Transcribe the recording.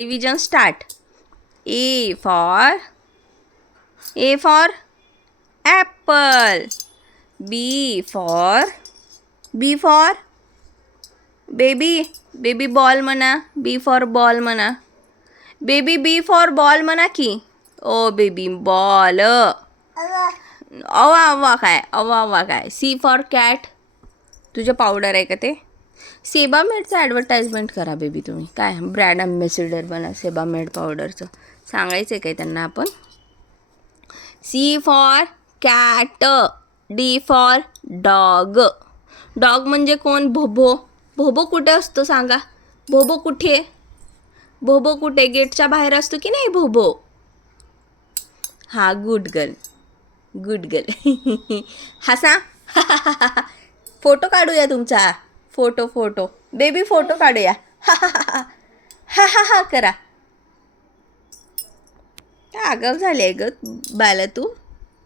Revision start. A for apple. B for baby. Baby ball म्हणा. B for ball म्हणा. Baby B for ball म्हणा की. ओ baby ball. अवा काय. C for cat. तुझं powder आहे का ते? सेबामेडचं ॲडव्हर्टाइजमेंट करा बेबी तुम्ही. काय ब्रँड ॲम्बॅसिडर बना सेबामेड पावडरचं. सांगायचं आहे काय त्यांना आपण? C for cat. D for dog. Dog म्हणजे कोण? भोबो. भोबो कुठे असतो सांगा? भोबो कुठे? भोबो कुठे? गेटच्या बाहेर असतो की नाही भोबो? हा गुड गर्ल. हसा. फोटो काढूया तुमचा. फोटो बेबी फोटो काढूया. हा करा. काय आगाव झाले ग बाला तू.